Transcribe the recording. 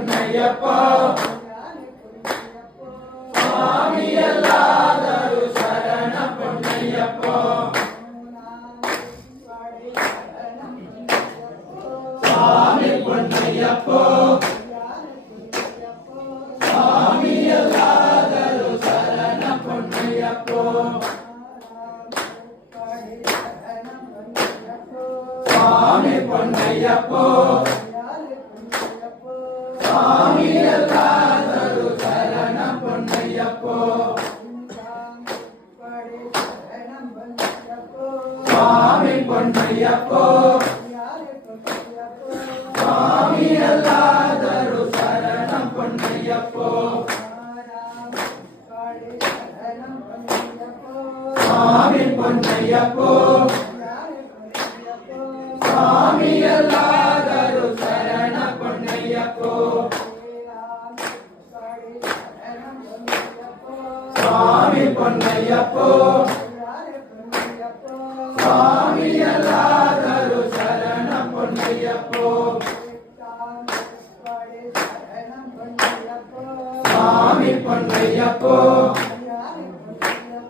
பொன்னையப்போ சுவாமி எல்லாதரு சரண பொன்னையப்போ சுவாமி பொன்னையப்போ சுவாமி எல்லாதரு சரண பொன்னையப்போ சுவாமி பொன்னையப்போ சுவாமி எல்லாதரு சரண பொன்னையப்போ சுவாமி பொன்னையப்போ சுவாமி எல்லாதரு சரண பொன்னையப்போ சுவாமி பொன்னையப்போ சுவாமி எல்லாதரு சரண பொன்னையப்போ சுவாமி பொன்னையப்போ சுவாமி எல்லாதரு சரண பொன்னையப்போ சுவாமி பொன்னையப்போ